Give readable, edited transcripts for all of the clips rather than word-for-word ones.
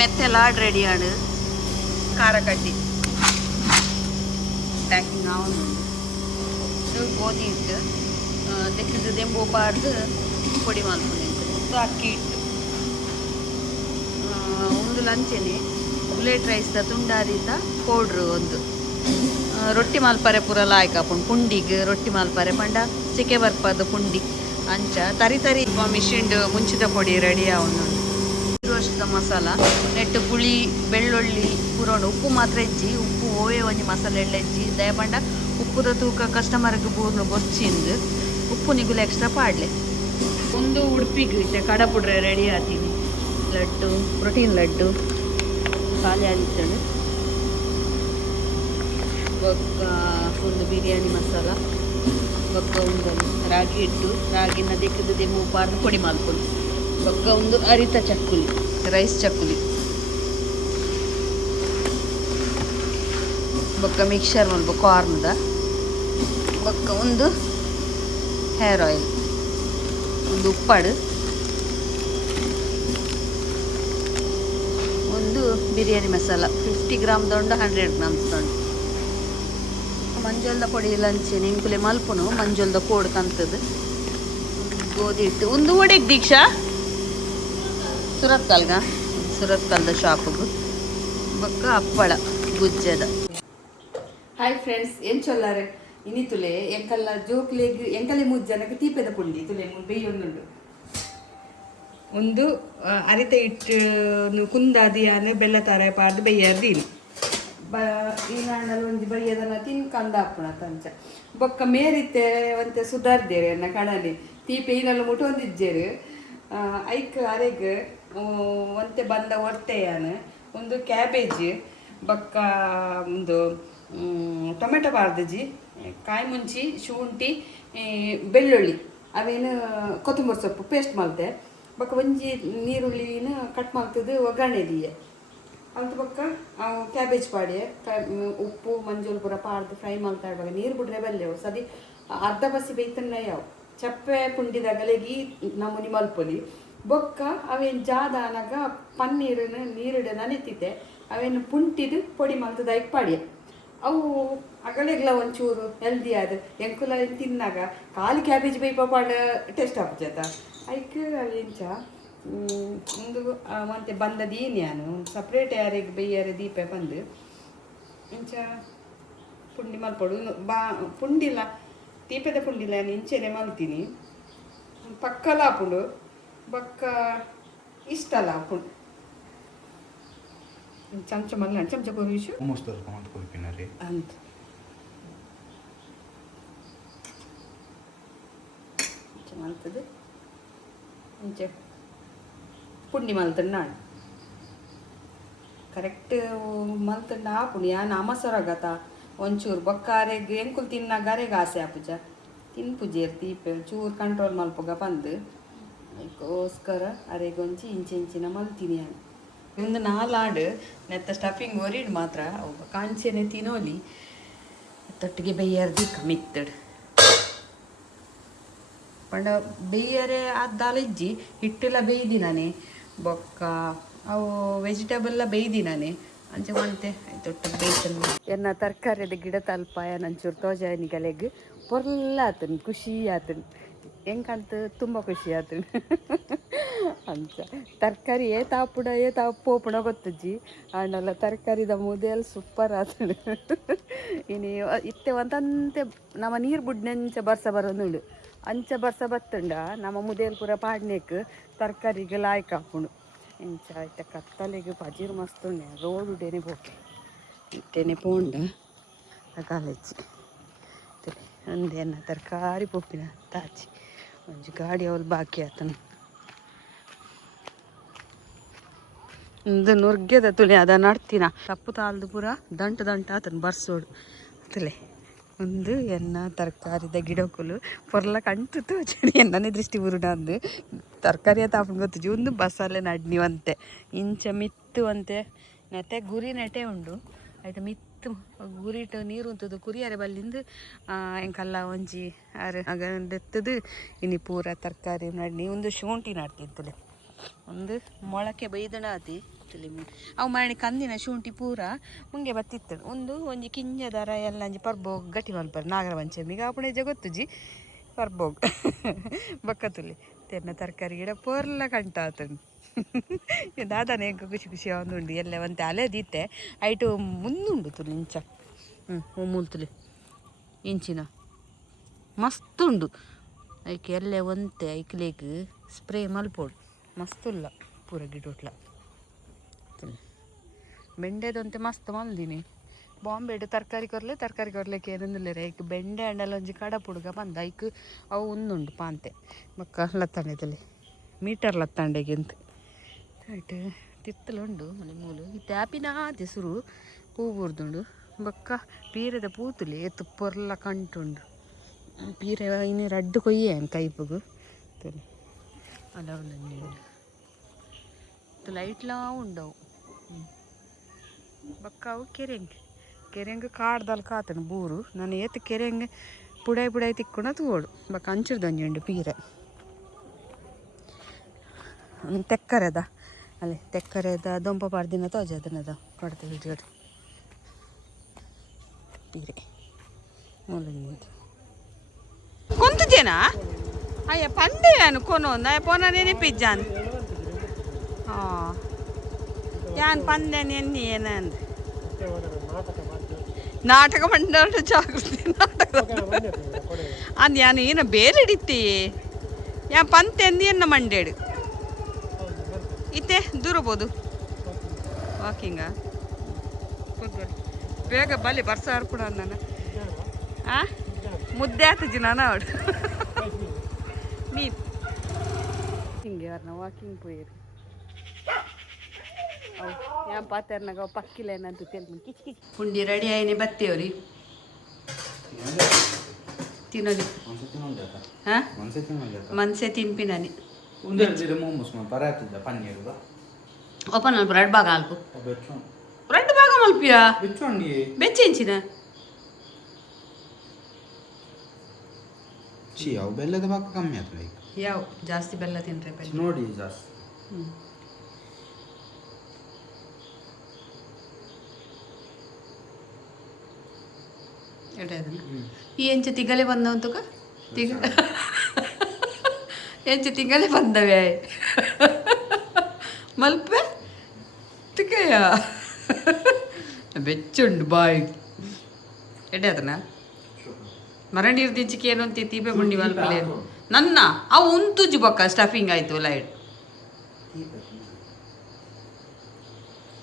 ಮೆತ್ತೆ Lad ready ಆಡು ಖಾರ ಕಡ್ಡಿ ಪ್ಯಾಕಿಂಗ್ ಆವೊಂದು ಗೋಧಿ ಹಿಟ್ಟು ತೆಕ್ಕಿದ್ದು ದೆಂಬು ಬಾರ್ದು ಪುಡಿ ಮಾಡ್ಕೊಂಡು ಅಕ್ಕಿ ಹಿಟ್ಟು ಒಂದು ಲಂಚನೆ ಬುಲೆಟ್ ರೈಸ್ದ ತುಂಡಾರಿದ ಪೌಡ್ರು ಒಂದು ರೊಟ್ಟಿ ಮಾಲ್ಪರೆ ಪೂರ ಲಾಯ್ಕ್ ಹಾಕೊಂಡು ಪುಂಡಿಗೆ ರೊಟ್ಟಿ ಮಾಲ್ಪರೆ ಪಂಡ ಚಿಕ್ಕೆ ಬರ್ಪದ ಪುಂಡಿ ಅಂಚ ತರಿ ತರಿ ಮಿಷಿಂಡ್ ಮುಂಚಿದ ಪೊಡಿ ರೆಡಿ ಆವೊಂದು ವರ್ಷದ ಮಸಾಲ ನೆಟ್ಟು ಪುಳಿ ಬೆಳ್ಳುಳ್ಳಿ ಪುರೋಣ ಉಪ್ಪು ಮಾತ್ರ ಇಜ್ಜಿ ಉಪ್ಪು ಓವೇ ಒಂಜಿ ಮಸಾಲೆ ಎಳ್ಳ ಇಜ್ಜಿ ದಯಪಂಡ ಉಪ್ಪುದ ತೂಕ ಕಸ್ಟಮರ್ಗೆ ಬೂರ್ನು ಬೊಚ್ಚಿಂದು ಉಪ್ಪು ನಿಗುಲು ಎಕ್ಸ್ಟ್ರಾ ಪಾಡ್ಲೆ ಒಂದು ಉಡುಪಿಗೆ ಇತ್ತೆ ಕಡಪುಡ್ರೆ ರೆಡಿ ಆತೀನಿ ಲಡ್ಡು ಪ್ರೋಟೀನ್ ಲಡ್ಡು ಖಾಲಿ ಆಗಿತ್ತಳು ಬೊಕ್ಕ ಒಂದು ಬಿರಿಯಾನಿ ಮಸಾಲ ಬೊಕ್ಕ ಒಂದು ರಾಗಿ ಹಿಟ್ಟು ರಾಗಿನ ದೆಕ್ಕಿದ್ದು ದೆಮ್ಮು ಪಾರ್ದು ಪೊಡಿ ಮಾಡ್ಕೊಂಡು ಬೊಕ್ಕ ಒಂದು ಅರಿತ ಚಕ್ಕುಲಿ ರೈಸ್ ಚಕ್ಕುಲಿ ಬೊಕ್ಕ ಮಿಕ್ಸರ್ ಮಲ್ಪ ಕಾರ್ನ್ದ ಬೊಕ್ಕ ಒಂದು ಹೇರ್ ಆಯಿಲ್ ಒಂದು ಉಪ್ಪಾಡು ಒಂದು ಬಿರಿಯಾನಿ ಮಸಾಲ 50 ಗ್ರಾಮ್ ದೊಂಡು 100 ಗ್ರಾಮ್ಸ್ ದೊಂಡು ಮಂಜೊಲ್ದ ಪೊಡಿ ಲಂಚೆನೆ ಇಂಕುಲೆ ಮಲ್ಪುನು ಮಂಜೊಲ್ದ ಕೋಡ್ ಕಂತದ್ದು ಗೋಧಿ ಹಿಟ್ಟು ಒಂದು ಒಡೆಗೆ ದೀಕ್ಷಾ ಸುರತ್ಕಲ್ದ ಶಾಪಿಗೆ ಬೊಕ್ಕ ಹಪ್ಪಳ ಗುಜ್ಜದ ಹಾಯ್ ಫ್ರೆಂಡ್ಸ್ ಏನು ಚೊಲ್ಲಾರೆ ಇನಿ ತುಲೆ ಎಂಕಲ್ಲ ಜೋಕ್ಲೆಗ್ ಎಂಕಲೆ ಮುಜ್ಜನಕ್ಕೆ ತೀಪೆದ ಪುಂಡಿ ತುಲೆ ಬೇಯೊಂದುಂಡು ಒಂದು ಅರಿತ ಹಿಟ್ಟು ಕುಂದಾದಿಯಾನೆ ಬೆಲ್ಲ ತರ ಪಾರ್ದು ಬೇಯರ್ದೀನಿ ಈ ನಾಣ್ಣಲ್ಲಿ ಒಂದು ಬೈಯದನ್ನ ತಿನ್ಕಂದ ಹಾಕೋಣ ತಂಚ ಬೊಕ್ಕ ಮೇರಿತ್ತೆ ಒಂತೆ ಸುಧಾರ್ದೇವೆ ಅನ್ನ ಕಣಲಿ ತೀಪೆ ಈನಲ್ಲ ಮುಟ್ಟೊಂದಿದ್ದೇರು ಐಕ್ ಅರೆಗ್ ಒಂತೆ ಬಂದ ಹೊರ್ತೆಯಾನ ಒಂದು ಕ್ಯಾಬೇಜ್ ಬೊಕ್ಕ ಒಂದು ಟೊಮೆಟೊ ಪಾರ್ದಜಿ ಕಾಯಿ ಮುಂಚಿ ಶುಂಠಿ ಬೆಳ್ಳುಳ್ಳಿ ಅವೇನು ಕೊತ್ತಂಬರಿ ಸೊಪ್ಪು ಪೇಸ್ಟ್ ಮಾಡ್ದೆ ಬೊಕ್ಕ ಒಂಜಿ ನೀರುಳ್ಳಿನ ಕಟ್ ಮಾಡ್ತದ್ದು ಒಗ್ಗರಣೆ ದಿಯೆ ಅಂತ ಬೊಕ್ಕ ಕ್ಯಾಬೇಜ್ ಪಾಡಿ ಉಪ್ಪು ಮಂಜೂರು ಪೂರ ಪಾಡ್ದು ಫ್ರೈ ಮಾಡ್ತಾ ಇರುವಾಗ ನೀರು ಬಿಡ್ರೆ ಬಲ್ಲೆವು ಸದಿ ಅರ್ಧ ಬಸಿ ಬೇಯ್ತನ್ನ ಯಾವ ಚಪ್ಪೆ ಪುಂಡಿದಾಗಲೆಗಿ ನಮೂನಿ ಮಲ್ಪೊಲಿ ಬೊಕ್ಕ ಅವೇನು ಜಾದಾನಾಗ ಪನ್ನೀರನ್ನ ನೀರಿಡ ನೆನೆತಿದ್ದೆ ಅವೇನು ಪುಂಟಿದು ಪೊಡಿ ಮಾಡ್ತದ ಐಕ್ ಪಾಡಿ ಅವು ಅಗಲೆಗ್ಲ ಒಂಚೂರು ಹೆಲ್ದಿ ಆದ ಎಂಕುಲ ತಿನ್ನಾಗ ಖಾಲಿ ಕ್ಯಾಬೇಜ್ ಬೈಪ ಪಾಡ ಟೇಸ್ಟ್ ಆಗ್ತದ ಐಕ್ ಅವೇಂಚ ಒಂದು ಮತ್ತೆ ಬಂದದೀನಿ ನಾನು ಸಪ್ರೇಟ್ ಯಾರಿಗೆ ಬೇಯರೆ ದೀಪ ಬಂದು ಇಂಚ ಪುಂಡಿ ಮಲ್ಪಡು ಪುಂಡಿಲ್ಲ ದೀಪದ ಪುಂಡಿಲ್ಲ ನಾನು ಇಂಚೆನೆ ಮಲ್ತೀನಿ ಪಕ್ಕಲ ಹಾಪುಂಡು ಬೊಕ್ಕ ಇಷ್ಟಲ್ಲ ಹಾಪುಂಡು ಚಮಚ ಮಲ್ಲ ಚಮಚ ಕೊರಿಸು ಅಂತ ಮಲ್ತದು ಇಂಚೆ ಪುಂಡಿ ಮಲ್ತಂಡು ನಾನು ಕರೆಕ್ಟ್ ಮಲ್ತಂಡು ಹಾಪುಂಡು ಯಾನು ಅಮಸರಾಗತ್ತ ಒಂಚೂರು ಬೊಕ್ಕಾರೆಗೆ ಎಂಕುಲು ತಿನ್ನಾಗ ಅರೆಗೆ ಆಸೆ ಆಪುಜ ತಿನ್ಪುಜೇರು ತೀಪೆ ಚೂರು ಕಂಟ್ರೋಲ್ ಮಲ್ಪಗ ಬಂದು ಅದಕ್ಕೋಸ್ಕರ ಅರೆಗೆ ಒಂಚಿ ಇಂಚಿನ ಮಲ್ತೀನಿ ನಾನು ಒಂದು 4 ಆಡು ನೆತ್ತ ಸ್ಟಫಿಂಗ್ ಒರಿಡು ಮಾತ್ರ ಅವು ಕಾಂಚೆನೆ ತಿನ್ನೋಲಿ ತೊಟ್ಟಿಗೆ ಬೇಯರ್ದಿ ಮಿತ್ತಡು ಪಂಡ ಬೇಯರೆ ಅದ್ದಾಲಿಜ್ಜಿ ಹಿಟ್ಟೆಲ್ಲ ಬೇಯ್ದಿನಾನೆ ಬೊಕ್ಕ ಅವು ವೆಜಿಟೇಬಲ್ ಬೇಯ್ದಿನಾನೆ ಅಂಚೆ ಮಾಡ್ತೆ ತೊಟ್ಟ ಬೇಯ್ತಲ್ಲ ಎನ್ನ ತರಕಾರಿದ ಗಿಡ ತಲ್ಪಾಯ ನಂಚೂರು ತೋಜಾನಿಗಲೆಗ್ ಪೊರ್ಲ ಆತನು ಖುಷಿ ಆತನು ಹೆಂಗಂತ ತುಂಬ ಖುಷಿ ಆತನು ಅಂಚ ತರಕಾರಿ ಏತಾಪುಡ ಏತಾಪೋಪುಣ ಗೊತ್ತಜ್ಜಿ ಅಣ್ಣಲ್ಲ ತರಕಾರಿದ ಮುದೆಲ್ ಸೂಪರ್ ಆತನು ಇನ್ನು ಇತ್ತೆ ಒಂದಂತೆ ನಮ್ಮ ನೀರು ಬುಡ್ನಂಚ ಬರ್ಸ ಬರೋನುಂಡು ಅಂಚ ಬರ್ಸ ಬತ್ತಂಡ ನಮ್ಮ ಮುದೇಲ್ ಪೂರ ಪಾಡ್ನೇಕ್ ತರಕಾರಿಗೆ ಲಾಯ್ಕ್ ಹಾಪುಂಡು ಇಂಚ ಇತ್ತ ಕತ್ತಲೆಗೆ ಪಜೀರು ಮಸ್ತುಂಡೆ ರೋಡ್ ಉಡೇನೆ ಪೋಕೆ ಇಟ್ಟೇನೆ ಪೋಂಡ ಕಾಲೇಜ್ ಒಂದೇನ ತರಕಾರಿ ಪೋಪಿನ ತಾಚಿ ಒಂಜಿ ಗಾಡಿ ಅವಳು ಬಾಕಿ ಆತನು ಒಂದು ನುರ್ಗ್ಯದ ತುಳಿ ಅದ ನಡ್ತಿನ ತಪ್ಪು ತಾಳ್ದು ಪೂರ ದಂಟು ಆತನು ಬರ್ಸೋಡು ತುಲೆ ಒಂದು ಎನ್ನ ತರಕಾರಿದ ಗಿಡಕ್ಕಲು ಪೊರ್ಲ ಕಂಟು ತೋಚಡಿ ಎನ್ನನೇ ದೃಷ್ಟಿ ಬುರುಡ ಅಂದು ತರಕಾರಿಯ ತಾಪುಂಡು ಗೊತ್ತುಜಿ ಒಂದು ಬಸಾಲೆ ನಡ್ನಿವಂತೆ ಇಂಚ ಮಿತ್ತು ಅಂತೆ ನೆತೆ ಗುರಿ ನೆಟೆ ಉಂಡು ಆಯ್ತು ಮಿತ್ತು ಗುರಿಟ್ಟು ನೀರು ಉಂತದು ಕುರಿಯರೆ ಬಲ್ಲಿಂದು ಎಂಕಲ್ಲ ಒಂಜಿ ಅರೆ ಅಗಂಡೆತ್ತದು ಇನಿ ಪೂರ ತರಕಾರಿ ನಡ್ನಿ ಒಂದು ಶುಂಠಿ ನಡ್ತಿತ್ತಲೆ ಒಂದು ಮೊಳಕೆ ಬೈದಣ ಆತಿ ಅವು ಮಾಡಿ ಕಂದಿನ ಶುಂಠಿ ಪೂರ ಮುಂಗೆ ಬತ್ತಿತ್ತು ಒಂಜಿ ಕಿಂಜ ದರ ಎಲ್ಲ ಅಂಜಿ ಪರ್ಬೋಗ್ ಗಟ್ಟಿ ಮಲ್ಪರ್ ನಾಗರ ಪಂಚಮಿಗೆ ಆಪಣೆ ಗೊತ್ತುಜಿ ಪರ್ಬೋಗ್ ಬಕ್ಕತುಲಿ ತೆನ್ನ ತರಕಾರಿ ಗಿಡ ಪೋರ್ಲ ಕಂಟ ಆತನು ದಾದಾನೆ ಹೆಂಗೆ ಖುಷಿ ಖುಷಿ ಒಂದುಂಡು ಎಲ್ಲ ಒಂತೆ ಅಲೆ ದೀತೆ ಐಟು ಮುಂದುಂಡು ತುಲಿ ಇಂಚ ಮೂಲ್ತುಲಿ ಇಂಚಿನ ಮಸ್ತುಂಡು ಐಕೆ ಎಲ್ಲೆ ಒಂತೆ ಐಕ್ಲೇಗ್ ಸ್ಪ್ರೇ ಮಲ್ಪೋಡು ಮಸ್ತುಲ್ಲ ಪೂರ ಗಿಡೋಟ್ಲ ಬೆಂಡೆದಂತೆ ಮಸ್ತ್ ಮಲ್ದಿನಿ ಬಾಂಬೆಡು ತರಕಾರಿ ಕೊರ್ಲಿಕ್ಕೆ ಏನಂದಿಲ್ಲ ಐಕ್ ಬೆಂಡೆ ಹಣ್ಣೆಲ್ಲ ಒಂಜಿ ಕಡ ಪುಡುಗ ಬಂದ ಐಕ್ ಅವು ಒಂದುಂಡು ಪಾಂತೆ ಬೊಕ್ಕ ಲತ್ತಂಡೆದಲ್ಲಿ ಮೀಟರ್ ಲತ್ತಂಡೆಗೆ ಅಂತ ಆಯ್ತು ತಿತ್ತಲುಂಡು ಮನೆ ಮೂಲು ಈ ಟ್ಯಾಪಿನ ಹೆಸರು ಪೂ ಬುರ್ದುಂಡು ಬೊಕ್ಕ ಪೀರೆದ ಪೂತುಲಿ ಎತ್ತು ಪೊರ್ಲ ಕಂಟುಂಡು ಪೀರೆ ಇನ್ನು ರಡ್ಡು ಕೊಯ್ಯೆ ಕೈಪುಗು ಅಲ್ಲ ಲೈಟ್ಲಾ ಉಂಡವು ಬೊಕ್ಕ ಅವು ಕೆರೆಂಗೆ ಕಾಡ್ದಲ್ಲಿ ಕಾತನು ಬೂರು ನಾನು ಏತ್ ಕೆರೆಂಗೆ ಪುಡಾಯಿ ತಿಕ್ಕೊಂಡು ತಗೋಡು ಬೊಕ್ಕ ಅಂಚಿರ್ದಂಜಿ ಉಂಡು ಪೀರೆ ತೆಕ್ಕರೆದ ಅಲ್ಲೇ ತೆಕ್ಕರೆದ ದೊಂಪ ಪಾಡ್ದಿನ ತೋಜ ಅದನ್ನದ ಕೊಡ್ತೇವೆ ಜೋಡಿ ಪೀರೆ ಮೂಲಂಗಿ ಕೊಂತುಜೇನಾ ಅಯ್ಯ ಪಂದೆ ಅನು ಕೊನೊಂದು ಅಯ್ಯ ಪೋನ ನೆನಪಿಜ್ಜಾನ್ ಹಾಂ ಯಾನ್ ಪಂದೆ ನೆನ್ನಿ ಏನಂದು ನಾಟಕ ಮಂಡಳ ಜಾಗೃತಿ ನಾಟಕ ಅದು ಯಾನು ಏನು ಬೇರೆ ಹಿಡಿತಿ ಯಾ ಪಂತೆ ಅಂದು ಎನ್ನ ಮಂಡೇಡು ಇತ್ತೆ ದೂರ ಬೋದು ವಾಕಿಂಗ ಬೇಗ ಬಲಿ ಬರ್ಸ ಹರ್ಪುಡ ನಾನು ಆ ಮುದ್ದೆ ಆತಜಿ ನಾನು ಅವಳು ಮೀನ್ ಹಿಂಗೆ ಯಾರನ್ನ ವಾಕಿಂಗ್ ಪೋಯಿರು ಅವು ಯಾವ ಪಾತ್ರೆನಾಗ ಪಕ್ಕಿಲ್ಲ ಏನಂತ ತಿಳ್ಕೊಂಡು ಕಿಚ್ ಕಿಚ್ ಪುಂಡಿ ರೆಡಿ ಆಯ್ನಿ ಬತ್ತೇವ್ರಿ ತಿನ್ನೋದು ಹಾಂ ಮನ್ಸೆ ತಿನ್ಪಿನಾನಿ ಓಪನ್ ಮಲ್ಪ ರೆಡ್ ಭಾಗ ಅಲ್ಪು ರೆಡ್ ಭಾಗ ಮಲ್ಪಿಯಾ ಬೆಚ್ಚೆಂಚಿನ ಅವು ಬೆಲ್ಲದ ಭಾಗ ಕಮ್ಮಿ ಆಗ್ತದೆ ಯಾವ ಜಾಸ್ತಿ ಬೆಲ್ಲ ತಿನ್ರೆ ಬೆಲ್ಲ ನೋಡಿ ಜಾಸ್ತಿ ಈ ಎಂಚ ತಿಗಲೆ ಬಂದವಂತುಕ ಎಂಚ ತಿಂಗಲೇ ಬಂದವೆ ಮಲ್ಪೆ ತಿಕ್ಕಯ್ಯ ಬೆಚ್ಚುಂಡು ಬಾಯ್ ಎಡೆ ಅದನ್ನ ಮರಣಿ ಇರ್ದಿಂಚಿಕೆ ಏನು ಅಂತ ತೀಪೆ ಮುಂಡಿ ಮಲ್ಪಲೆ ನನ್ನ ಅವು ಉಂತುಜು ಬೊಕ್ಕ ಸ್ಟಫಿಂಗ್ ಆಯ್ತು ಲೈಟ್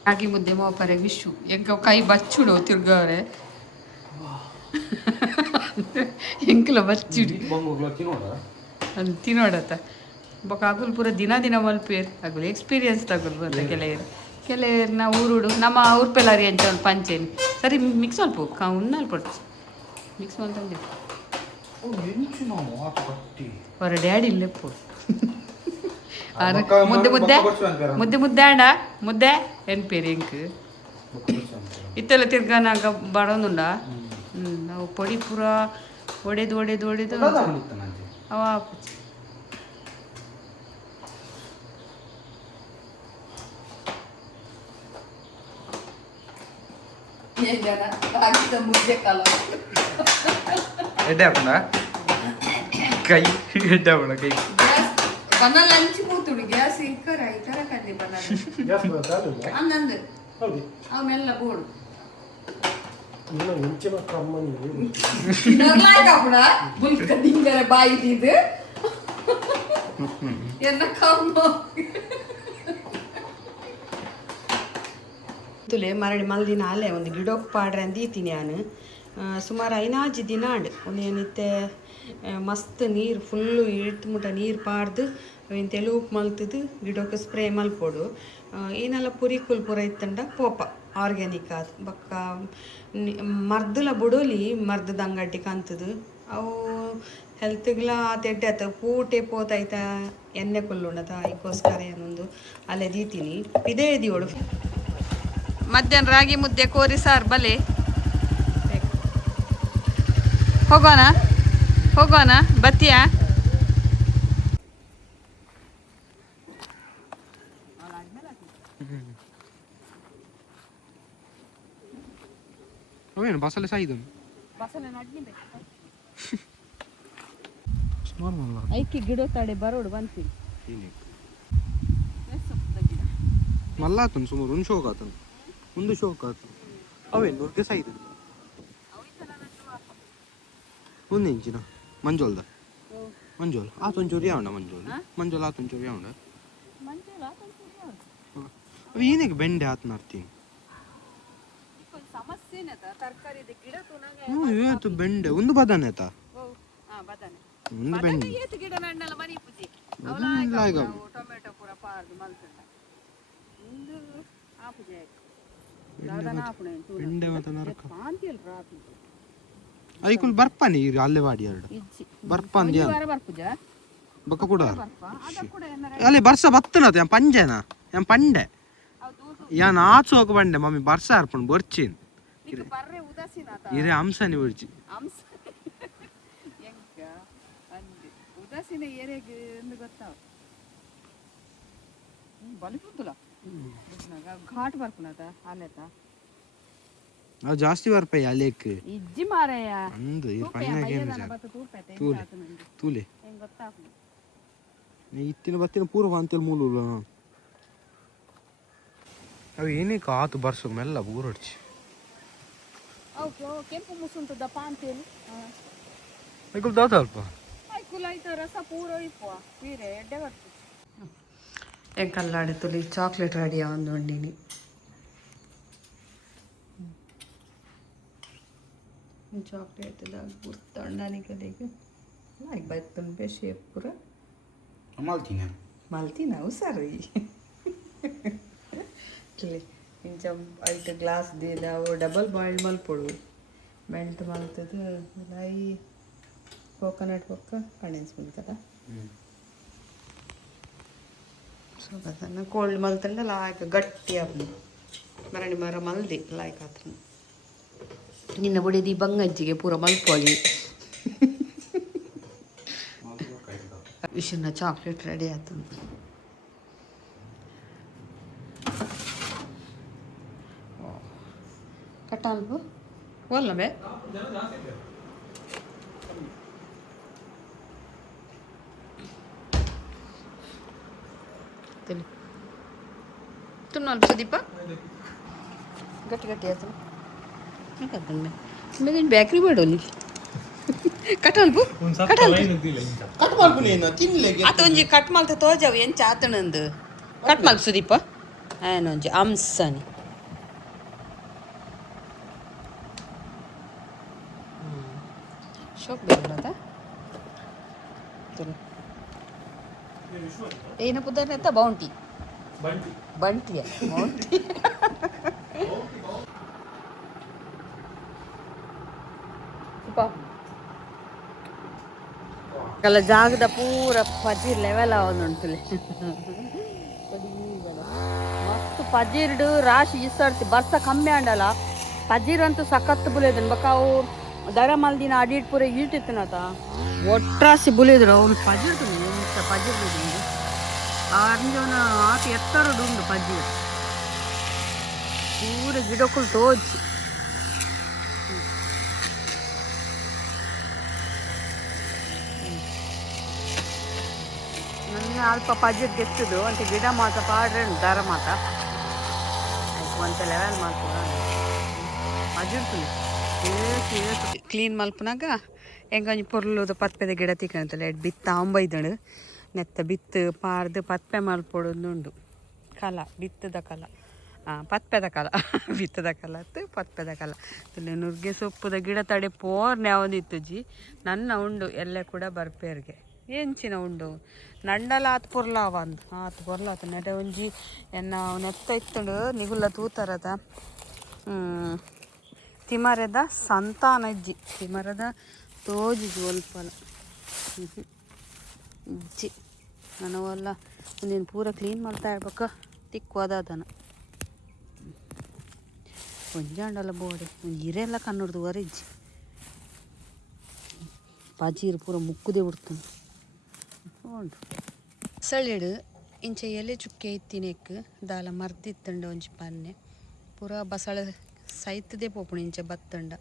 ರಾಗಿ ಮುದ್ದೆ ಮೋಪರೆ ವಿಶು ಎಂಕ ಕೈ ಬಚ್ಚುಡು ತಿರ್ಗವ್ರೆ ಎಂಕಲ ಬಚ್ಚಿಡಿ ಅದು ತಿನ್ನೋಡತ್ತ ಬೊಕ್ಕ ಆಗುಲ್ ಪೂರ ದಿನ ಮಲ್ಪೇರ್ ಆಗುಲ್ ಎಕ್ಸ್ಪೀರಿಯನ್ಸ್ ತಗೊಲ್ ಬಂದ ಕೆಲವ್ರನ್ನ ಊರುಡು ನಮ್ಮ ಊರ್ ಪೆಲಾರಿ ಅಂಚ ಒಂದು ಪಂಚೇನಿ ಸರಿ ಮಿಕ್ಸ್ ಮಲ್ಪು ಉನ್ನಲ್ ಪಡ್ತು ಮಿಕ್ಸ್ ಮಲ್ತಂದೆ ಅವರ ಡ್ಯಾಡಿ ಇಲ್ಲೆಪ್ಪು ಮುದ್ದೆ ಆಂಡ ಮುದ್ದೆ ಎನ್ಪೇರಿ ಎಂಕ್ ಇತ್ತೆಲ್ಲ ತಿರ್ಗಾನಾಗ ಬರೋದುಂಡ ನಾವು ಪೊಡಿ ಪೂರ ಒಡೆದು ಅವ ಮುದ್ದೆ ಕಾಲ ಕೈ ಕೈ ಬನ್ನ ಲಂಚ್ ಕೂತುಡು ಗ್ಯಾಸ್ ಇಕ್ಕರ ಈ ತರ ಕಲ್ಲಿ ಬನ್ನ ಹಂಗಂದು ಅವನ್ನೆಲ್ಲ ಬೋಡು ಬಾಯಿದು ಎನ್ನ ಕಮ್ಮ ತುಲೆ ಮರಳಿ ಮಲ್ದಿನ ಅಲ್ಲೇ ಒಂದು ಗಿಡಕ್ಕೆ ಪಾಡ್ರೆ ಅಂದೀತೀನಿ ನಾನು ಸುಮಾರು 5 ದಿನ ಆಂಡು ಒಂದೇನಿತ್ತೆ ಮಸ್ತ್ ನೀರು ಫುಲ್ಲು ಇಳ್ತು ಮುಟ ನೀರು ಪಾಡ್ದು ಇಂತೆಲ್ಲ ಉಪ್ಪು ಮಲ್ತದು ಗಿಡಕ್ಕೆ ಸ್ಪ್ರೇ ಮಲ್ಪೋಡು ಏನೆಲ್ಲ ಪುರಿ ಕುಲ್ಪುರ ಇತ್ತಂಡ ಪೋಪ ಆರ್ಗ್ಯಾನಿಕ್ ಅದು ಬೊಕ್ಕ ಮರ್ದಲ ಬುಡೋಲಿ ಮರ್ದದ ಅಂಗಡಿ ಕಂತದು ಅವು ಹೆಲ್ತ್ಗೆಲ್ಲ ತೆಡ್ಡೆ ಆತ ಪೂಟೆ ಪೋತಾಯ್ತ ಎಣ್ಣೆ ಕೊಲ್ಲುಂಡದ ಅದಕ್ಕೋಸ್ಕರ ಏನೊಂದು ಅಲ್ಲೇ ದೀತೀನಿ ಇದೇ ಇದೀವಳು ಮಧ್ಯಾಹ್ನ ರಾಗಿ ಮುದ್ದೆ ಕೋರಿ ಸಾರು ಬಲೆ ಹೋಗೋಣ ಬತ್ತೀಯಾ ಅವೇನು ಬಸಳೆ ಸಾಯ್ದು ಬಸಳೆ ನಡ್ಗಿಂದೆ ನಾರ್ಮಲ್ ಐಕಿ ಗಿಡ ತಾಡೆ ಬರೋಡು ಬಂತೀನಿ ಮಲ್ಲಾತನು ಸುಮಾರು ಒಂದು ಶೋಕ್ ಆತನು ಒಂದು ಶೋಕ್ ಆತನು ಅವೇನು ನುರ್ಗೆ ಸಾಯ್ದು ಒಂದು ಇಂಚಿನ ಮಂಜೋಲ್ದ ಮಂಜೋಲ್ ಆತೊಂಚೂರು ಯಾವಂಡ ಮಂಜೋಲ್ ಆತೊಂಚೂರು ಯಾವಂಡ ಅವು ಏನಕ್ಕೆ ಬೆಂಡೆ ಆತನ ಅರ್ತೀನಿ ಇವತ್ತು ಬೆಂಡೆ ಒಂದು ಬದನೆ ಆಯ್ತಾ ಒಂದು ಬೆಂಡೆ ಟೊಮೆಟೊ ಪೂರ ಪಾರ್ದು ಮಲ್ತಂಡ ಬೆಂಡೆ ಮತ್ತೆ ನರಕ ಐಕುಲ್ ಬರ್ಪಾನಿ ಈಗ ಅಲ್ಲೇ ವಾಡಿ ಎರಡು ಬರ್ಪಾಂದಿ ಬಕ್ಕ ಕೂಡ ಅಲ್ಲೇ ಬರ್ಸ ಬತ್ತನತ ಯಾ ಪಂಜೆನ ಯಾ ಪಂಡೆ ಯಾ ನಾಚೋಕ ಬಂಡೆ ಮಮ್ಮಿ ಬರ್ಸ ಅರ್ಪಣ್ ಬರ್ಚಿನ್ ಇರೇ ಅಂಸನಿ ಬರ್ಚಿ ಉದಾಸೀನ ಏರಿಯಾಗೆ ಗೊತ್ತಾವ ಬಲಿಪುತ್ತಲ ಘಾಟ್ ಬರ್ಪುನತ ಅಲ್ಲೆತ ಆ ಜಾಸ್ತಿ ಬರ್ಪೈ ಅಲೇಕ್ ಇಜ್ಜಿ ಮಾರಯ್ಯ ಅಂದು ಈ ಪಣ್ಣಾಗೆ ತೂಲೆ ತೂಲೆ ಹೆಂಗ್ ಗೊತ್ತಾಗ್ಲಿ ಇತ್ತಿನ ಬತ್ತಿನ ಪೂರ್ವ ಅಂತೇಳಿ ಮೂಲೂಲ ಅವು ಏನಕ್ಕೆ ಆತು ಬರ್ಸೋ ಮೆಲ್ಲ ಊರಡ್ಚಿ ಕೆಂಪು ಮುಸುಂಟು ದಪ್ಪ ಅಂತೇಳಿ ಐಕುಲ್ ದಾತ ಅಲ್ಪ ಐಕುಲ್ ಆಯ್ತು ರಸ ಪೂರ ಇಪ್ಪು ವೀರೆ ಎಡ್ಡೆ ಬರ್ತು ಹೆಂಗೆ ಕಲ್ಲಾಡಿತುಲಿ ಚಾಕ್ಲೇಟ್ ರೆಡಿ ಒಂದು ಉಂಡಿನಿ ಚಾಕ್ಲೇಟ್ ಗುರ್ತಣ್ಣನಿಗೆ ನಾಯಿ ಬೈತನ್ ಬೇಷೆ ಪೂರ ಮಲ್ತೀನ ಹುಷಾರಿ ಇಂಚ ಐದು ಗ್ಲಾಸ್ ದಿನ ಅವು ಡಬಲ್ ಬಾಯ್ಲ್ಡ್ ಮಲ್ಪೊಡು ಮೆಂಟ್ ಮಲ್ತದು ನಾಯಿ ಕೋಕೋನಟ್ ಪಕ್ಕ ಕಂಡೆನ್ಸ್ ಮಲ್ತದ ಸೊ ಅದನ್ನು ಕೋಲ್ಡ್ ಮಲ್ತಂಡ ಲಾಯ್ಕ ಗಟ್ಟಿ ಅವನು ಮರಣಿ ಮರ ಮಲ್ದಿ ಲಾಯ್ಕ ಆತನು ನಿನ್ನ ಬುಡಿದಿ ಬಂಗಜ್ಜಿಗೆ ಪೂರ ಮಲ್ಪೊಳಿ ವಿಷಯನ ಚಾಕ್ಲೇಟ್ ರೆಡಿ ಆಯ್ತು ಕಟ್ಟಾಲ್ಬು ಒಲ್ಲವೇ तुम नाल सुदीप गट्टी गट्टी आतन मैं कर दूंगा मैं कहीं बेकरी बडोली ಕಟ್ಮಾಲ್ಪು ಕಟ್ಮಾಲ್ಪು ನೀನು ತಿನ್ಲೆಗೆ ಆತೊಂಜಿ ಕಟ್ ಮಾಲ್ತ ತೋಜಾವು ಎಂಚ ಆತನಂದು ಕಟ್ಮಾಲ್ ಸುದೀಪ ಏನೊಂಜಿ ಅಂಸನಿ ಶೋಕ್ ಬೇಕದ ಏನ ಪುದರ್ನೆತ್ತ ಬೌಂಟಿ ಬಂಟಿಯ ಬೌಂಟಿ ಕಲ ಜಾಗದ ಪೂರ ಪಜೀರ್ ಲೆವೆಲ್ ಅವನುಂಟುಲೆ ಮಸ್ತ್ ಪಜೀರ್ಡು ರಾಶಿ ಇಸರ್ತಿ ಬರ್ಸ ಕಮ್ಮಿ ಅಂಡಲ್ಲ ಪಜೀರ್ ಅಂತೂ ಸಖತ್ ಬುಲೇದನ್ ಬಕ್ಕ ಅವು ದರ ಮಲ್ದಿನ ಅಡಿಟ್ ಪೂರ ಈಟಿತ್ತನತ ಒಟ್ರಾಸಿ ಬುಲಿದ್ರು ಅವ್ನು ಪಜೀರ್ ಎಂತ ಪಜೀರ್ ಬುಲಿದ್ರು ಅಂಜವನ ಆತ ಎತ್ತರಡು ಉಂಡು ಪಜೀರ್ ಪೂರ ಗಿಡಕ್ಕುಲ್ ತೋಜಿ ನನ್ನ ಅಲ್ಪ ಪಜೀರ್ ಗೆತ್ತದು ಅಂತ ಗಿಡ ಮಾತ ಪಾಡ್ರೆ ದರ ಮಾತ ಒಂತ ಲೆವೆಲ್ ಮಾಡ್ತೀವ ಪಜೀರ್ತೀನಿ ಕ್ಲೀನ್ ಮಲ್ಪನಾಗ ಹೆಂಗೊಂಜಿ ಪೊರ್ಲುದು ಪತ್ಪೆದ ಗಿಡ ತಿಕ್ಕಂತಲ್ಲ ಎಡ್ ಬಿತ್ತ ಅಂಬೈದಳು ನೆತ್ತ ಬಿತ್ತು ಪಾರ್ದು ಪತ್ಪೆ ಮಲ್ಪೊಡೊಂದುಂಡು ಕಲ ಬಿತ್ತದ ಕಲ ಪತ್ಪೆದ ಕಲ ಬಿತ್ತದ ಕಲ ಪತ್ಪೆದ ಕಲ ತುಲೆ ನುರ್ಗೆ ಸೊಪ್ಪುದ ಗಿಡ ತಡೆ ಪೋರ್ನೆ ಯಾವೊಂದಿತ್ತು ಜಿ ನನ್ನ ಉಂಡು ಎಲ್ಲೆ ಕೂಡ ಬರ್ಪೇರ್ಗೆ ಎಂಚಿನ ಉಂಡು ನಂಡಲ ಆತು ಪೊರ್ಲ ಅವಂದು ಆತು ಪೊರ್ಲ ಆತು ನೆಡೆ ಒಂಜಿ ಎನ್ನ ನೆತ್ತ ಇತ್ತುಂಡು ನಿಗುಲ್ಲ ತೂತರದ ತಿಮರದ ಸಂತಾನ ಇಜ್ಜಿ ತಿಮರದ ತೋಜಿಜಿ ಒಲ್ಪಲ ಇಜ್ಜಿ ನನವಲ್ಲ ಒಂದಿನ ಪೂರ ಕ್ಲೀನ್ ಮಾಡ್ತಾ ಇರ್ಬೇಕ ತಿಕ್ಕೋದನ ಒಂಜಾಂಡಲ್ಲ ಬೋಡೆ ಒಂದು ಹಿರೆಲ್ಲ ಕಣ್ಣುಡ್ದು ವರಿಜ್ಜಿ ಪಜೀರು ಪೂರ ಮುಕ್ಕುದೇ ಬಿಡ್ತಾನೆ ಉಂಟು ಸಳಿಡು ಇಂಚ ಎಲೆ ಚುಕ್ಕೆ ಇತ್ತಿನೆಕ್ ದಾಲ ಮರ್ದಿತ್ತಂಡ ಒಂಜಿ ಪನ್ನೆ ಪೂರ ಬಸಳೆ ಸೈತದೆ ಪೋಪುಣ ಇಂಚ ಬತ್ತಂಡ